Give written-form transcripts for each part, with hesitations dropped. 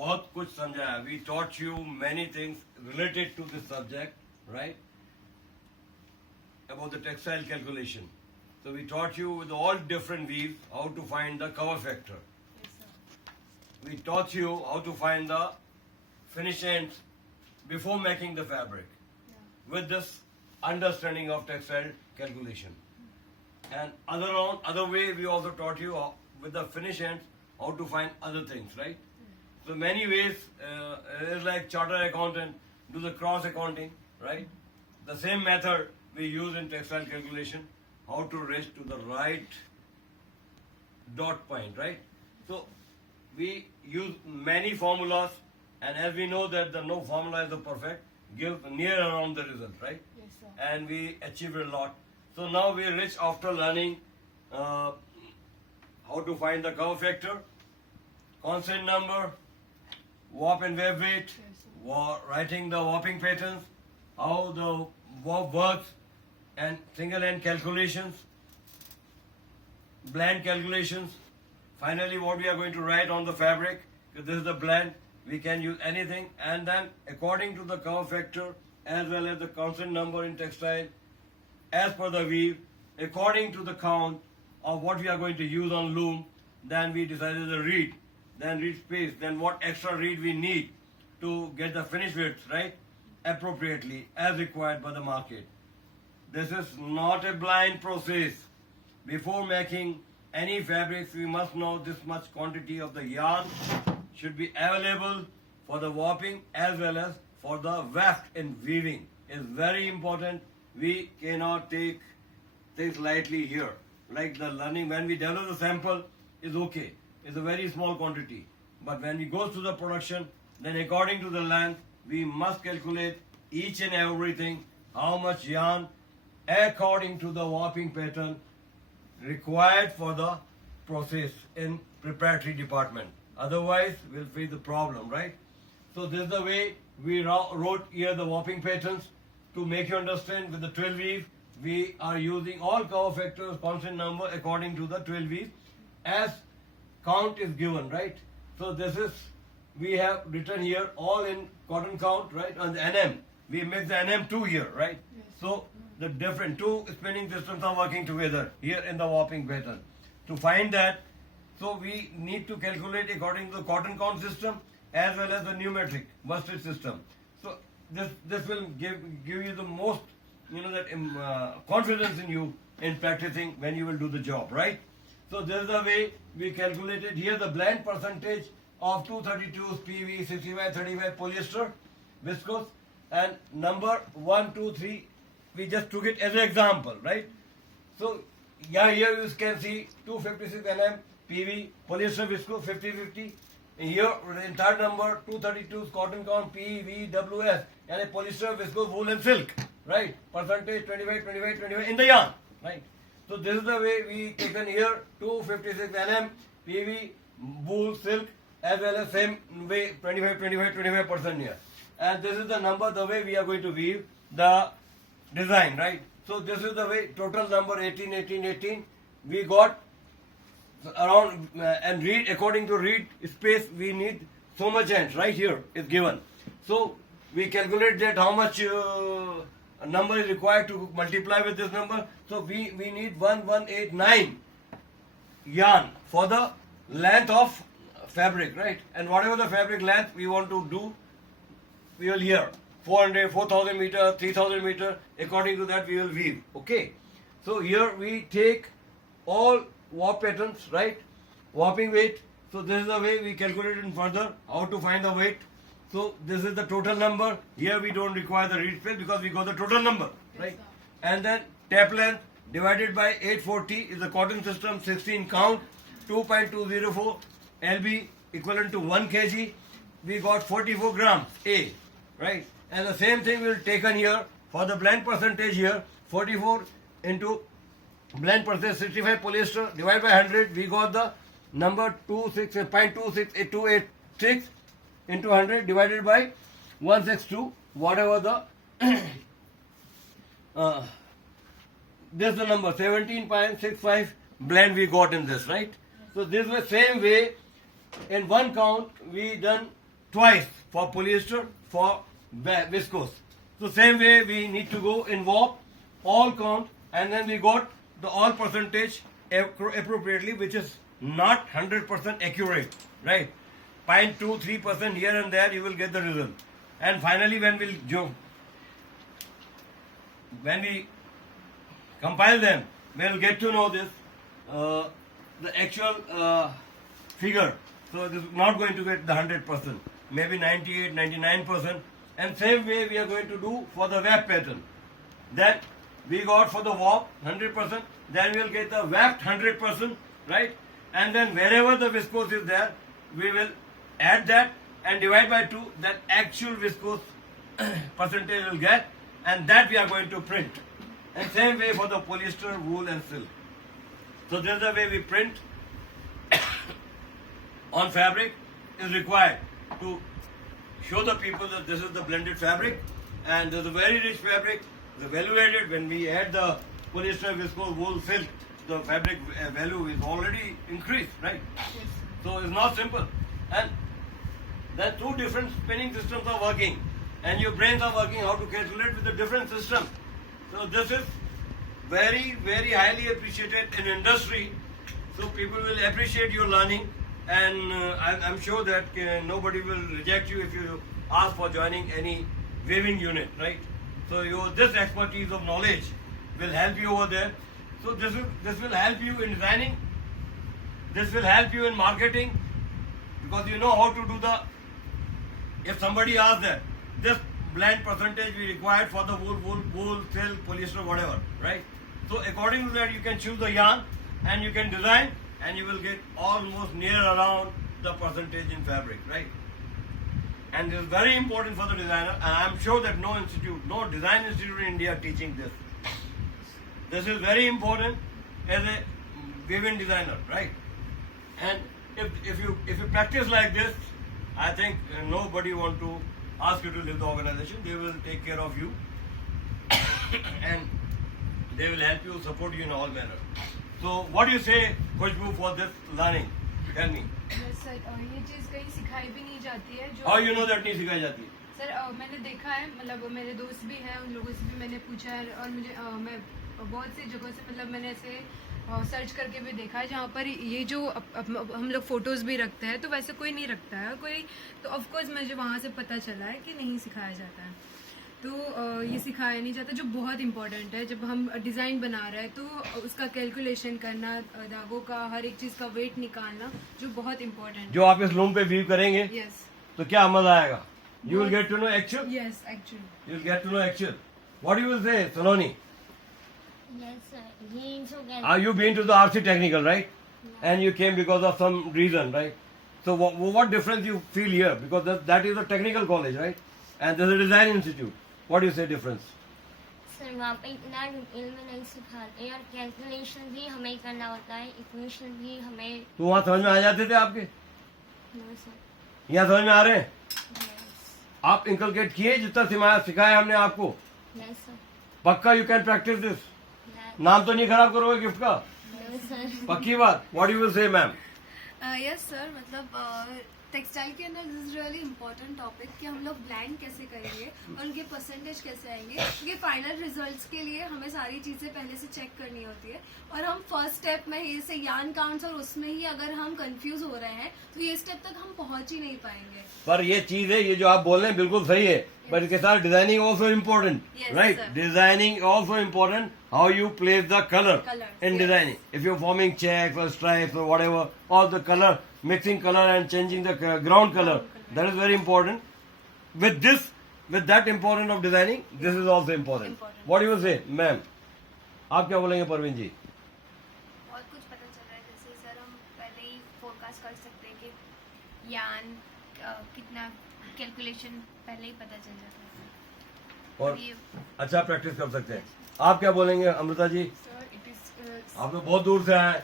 बहुत कुछ समझाया. We taught you many things related to this subject, right? About the textile calculation. So we taught you with all different weaves how to find the cover factor. Yes, sir. We taught you how to find the finish ends before making the fabric Yeah. with this understanding of textile calculation. And other way we also taught you with the finish ends how to find other things, right? So many ways, it's like chartered accountant do the cross accounting, right? The same method we use in textile calculation, how to reach to the right dot point, right? So we use many formulas, and as we know that the no formula is the perfect, give near around the result, right? Yes, sir. And we achieved a lot. So now we reach after learning how to find the cover factor, constant number, warp and wave weight, writing the warping patterns, how the warp works, and single end calculations, blend calculations. Finally, what we are going to write on the fabric, because this is the blend, we can use anything, and then according to the cover factor as well as the constant number in textile, as per the weave, according to the count of what we are going to use on loom, then we decided the reed, then reed space, then what extra reed we need to get the finish width, right, appropriately as required by the market. This is not a blind process. Before making any fabrics, we must know this much quantity of the yarn should be available for the warping as well as for the weft in weaving. Is very important. We cannot take things lightly here. Like the learning, when we develop the sample, is okay. It's a very small quantity. But when we go through the production, then according to the length, we must calculate each and everything, how much yarn, according to the warping pattern required for the process in preparatory department. Otherwise, we'll face the problem, right? So this is the way we wrote here the warping patterns. To make you understand, with the 12 weave, we are using all cover factors, constant number according to the 12 weave as count is given, right? So this is, we have written here all in cotton count, right? On the NM, we make the NM2 here, right? Yes. So the different two spinning systems are working together here in the warping pattern. To find that, so we need to calculate according to the cotton count system as well as the numeric worsted system. So this will give you the most, confidence in you in practicing when you will do the job, right? So this is the way we calculated here the blend percentage of 232 PV, 65, 35 polyester, viscose, and number 1, 2, 3, we just took it as an example, right? So here you can see 256 nm PV, polyester viscose 50-50. Here in third number 232 is cotton count PVWS, and a polyester viscose wool and silk, right? Percentage 25, 25, 25 in the yarn, right? So this is the way we taken here 256 nm PV, wool, silk, as well as same way 25, 25, 25% here. And this is the number, the way we are going to weave the design, right? So this is the way total number 18, 18, 18. We got around and read according to read space we need so much ends right here is given. So we calculate that how much number is required to multiply with this number. So we need 1189 yarn for the length of fabric, right? And whatever the fabric length we want to do, we will here 400, 4000 meter, 3000 meter, according to that we will weave, okay? So here we take all warp patterns, right? Warping weight. So this is the way we calculate it further, how to find the weight. So this is the total number. Here we don't require the reed space because we got the total number, right? Yes, And then tap length divided by 840 is the cotton system, 16 count, 2.204 LB equivalent to 1 kg. We got 44 grams A, right? And the same thing will taken here for the blend percentage here, 44 into blend percentage 65 polyester divided by 100, we got the number 0.26886 into 100 divided by 162, whatever the this is the number 17.65 blend we got in this, right? So this was same way in one count we done twice for polyester, for viscose. So same way we need to go in warp, all count, and then we got the all percentage appropriately, which is not 100% accurate, right? 0.23% here and there, you will get the result. And finally, when we compile them, we'll get to know this, the actual figure. So this is not going to get the 100%, maybe 98, 99%. And same way we are going to do for the web pattern. Then we got for the warp 100%, then we will get the weft 100%, right? And then wherever the viscose is there, we will add that and divide by 2, that actual viscose percentage will get, and that we are going to print. And same way for the polyester, wool and silk. So this is the way we print on fabric is required to show the people that this is the blended fabric, and this is a very rich fabric. The value added, when we add the polyester, viscose, wool, silk, the fabric value is already increased, right? So it's not simple. And then 2 different spinning systems are working, and your brains are working how to calculate with a different system. So this is very, very highly appreciated in industry. So people will appreciate your learning, and I'm sure that nobody will reject you if you ask for joining any weaving unit, right? So this expertise of knowledge will help you over there. So this will help you in designing. This will help you in marketing, because you know how to do the. If somebody asks that this blend percentage we required for the wool, silk, polyester, whatever, right? So according to that, you can choose the yarn and you can design, and you will get almost near around the percentage in fabric, right? And this is very important for the designer, and I'm sure that no design institute in India teaching this. This is very important as a weaving designer, right? And if you practice like this, I think nobody want to ask you to leave the organization. They will take care of you and they will help you, support you in all manner. So what do you say, Khushbu, for this learning? Tell me. Yes, sir, ये चीज़ कहीं सिखाई भी नहीं जाती है जो How you know that नहीं सिखाई जाती? सर मैंने देखा है, मतलब मेरे दोस्त भी हैं, उन लोगों से भी मैंने पूछा है, और मुझे मैं बहुत सी जगहों से, मतलब मैंने ऐसे सर्च करके भी देखा है जहाँ पर ये जो हम लोग फोटोज़ भी रखते हैं, तो वैसे कोई नहीं रखता है कोई, तो ऑफकोर्स मुझे वहाँ से पता चला है कि नहीं सिखाया जाता है। तो ये सिखाया नहीं जाता, जो बहुत इम्पोर्टेंट है। जब हम डिज़ाइन बना रहे हैं तो उसका कैलकुलेशन करना, धागों का हर एक चीज़ का वेट निकालना, जो बहुत इम्पोर्टेंट है। जो आप इस लूम पे वीव करेंगे, यस, तो क्या मजा आएगा? You will get to know actual. Yes, actually. You will get to know actual. What you will say, Saloni? Yes, sir. He also gets. You been to the RC Technical, right? And you came because of some reason, right? So what difference you feel here? Because that is a technical college, right? And there's a design institute. What do you say difference? Sir वहाँ पे इतना detail में नहीं सिखाते, और calculation भी हमें करना होता है, इक्वेशन भी हमें। तो वहाँ समझ में आ जाते थे आपके? No sir. यहाँ समझ में आ रहे हैं? यस। आप इंकलकेट किए जितना सिखाया हमने आपको? Yes sir. पक्का यू कैन प्रैक्टिस दिस? नाम तो नहीं खराब करोगे गिफ्ट का? No sir. पक्की बात? What you will say ma'am? Yes sir, मतलब टेक्सटाइल के अंदर this is really important topic कि हम लोग ब्लैंड कैसे करेंगे और उनके परसेंटेज कैसे आएंगे, क्योंकि फाइनल रिजल्ट्स के लिए हमें सारी चीज़ें पहले से चेक करनी होती है, और हम फर्स्ट स्टेप में ही जैसे यार्न काउंट्स और उसमें ही अगर हम कंफ्यूज हो रहे हैं तो ये स्टेप तक हम पहुंच ही नहीं पाएंगे। पर ये चीज है, ये जो आप बोल रहे हैं बिल्कुल सही है, बट इसके साथ designing also important, Yes, right? sir. Designing also important, how you place the colour Colours, in yes. designing. If you're forming checks or stripes or whatever, all the color, mixing color and changing the ground color, that is very important. With that important of designing, this is also important. Important. What do you say, ma'am? आप क्या बोलेंगे परवीन जी? बहुत कुछ पता चल रहा है, जैसे सर हम पहले ही फोरकास्ट कर सकते हैं कि यान कितना कैलकुलेशन पहले ही पता चल जाता है। और ये अच्छा प्रैक्टिस कर सकते हैं। आप क्या बोलेंगे Amrita ji? Sir it is आप तो बहुत दूर से आए,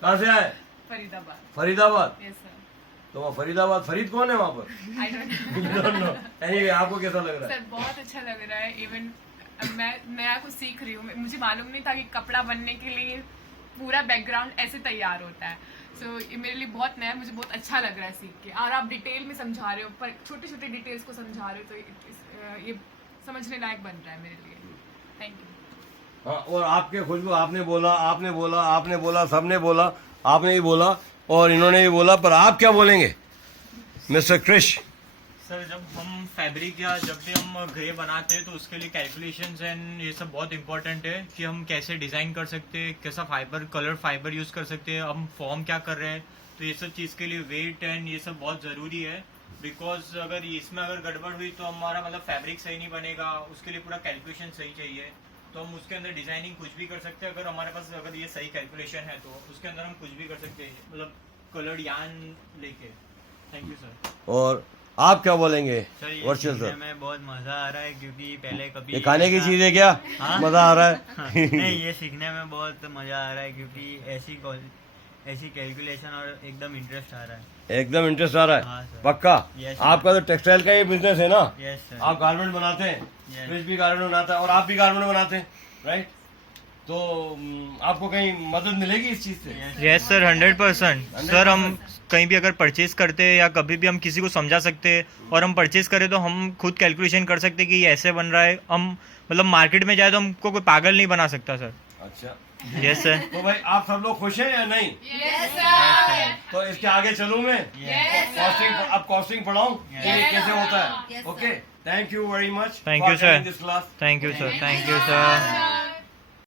कहाँ से आए? फरीदाबाद। फरीदाबाद? Yes sir. तो वहाँ फरीदाबाद, फरीद कौन है वहाँ पर? I don't don't know. Anyway, आपको कैसा लग रहा है? सर बहुत अच्छा लग रहा है। इवन मैं नया कुछ सीख रही हूँ, मुझे मालूम नहीं था कि कपड़ा बनने के लिए पूरा बैकग्राउंड ऐसे तैयार होता है। सो ये मेरे लिए बहुत नया है, मुझे बहुत अच्छा लग रहा है सीख के। और आप डिटेल में समझा रहे हो, पर छोटे छोटे डिटेल्स को समझा रहे हो, तो ये समझने लायक बन रहा है मेरे लिए। Thank you. हाँ, और आपके खुशबू आपने बोला, सबने बोला, आपने भी बोला और इन्होंने भी बोला, पर आप क्या बोलेंगे मिस्टर क्रिश? सर जब हम फैब्रिक या जब भी हम ग्रे बनाते हैं तो उसके लिए कैलकुलेशंस एंड ये सब बहुत इंपॉर्टेंट है कि हम कैसे डिज़ाइन कर सकते हैं, कैसा फाइबर कलर फाइबर यूज़ कर सकते हैं, हम फॉर्म क्या कर रहे हैं, तो ये सब चीज़ के लिए वेट एंड ये सब बहुत ज़रूरी है। बिकॉज अगर इसमें अगर गड़बड़ हुई तो हमारा मतलब फैब्रिक सही नहीं बनेगा, उसके लिए पूरा कैलकुलेशन सही चाहिए। तो हम उसके अंदर डिज़ाइनिंग कुछ भी कर सकते हैं, अगर हमारे पास अगर ये सही कैलकुलेशन है तो उसके अंदर हम कुछ भी कर सकते हैं, मतलब कलर्ड यार्न लेके। Thank you sir. और आप क्या बोलेंगे सर ये वर्षा सीखने सर? में बहुत मजा आ रहा है क्योंकि पहले कभी ये खाने की चीज है क्या? हाँ? मजा आ रहा है? नहीं, ये सीखने में बहुत मजा आ रहा है क्योंकि ऐसी कैलकुलेशन और एकदम इंटरेस्ट आ रहा है। एकदम इंटरेस्ट आ रहा हाँ, है सर। पक्का? Yes, sir. आपका तो टेक्सटाइल का ही बिजनेस है ना? Yes sir. आप गारमेंट बनाते हैं, Yes. क्रिश भी गारमेंट बनाता है और आप भी गारमेंट बनाते हैं, राइट? तो आपको कहीं मदद मिलेगी इस चीज से? Yes sir, 100%। सर हम कहीं भी अगर परचेज करते हैं या कभी भी हम किसी को समझा सकते हैं और हम परचेज करें तो हम खुद कैलकुलेशन कर सकते हैं कि ये ऐसे बन रहा है। हम मतलब मार्केट में जाए तो हमको कोई पागल नहीं बना सकता सर। अच्छा, यस सर। तो भाई आप सब लोग खुश हैं या नहीं? Yes sir. तो इसके आगे चलूं मैं? कॉस्टिंग, अब कॉस्टिंग पढ़ाऊं कि ये कैसे होता है? Okay, thank you very much. Thank you, sir. This class. Thank you sir, thank you sir.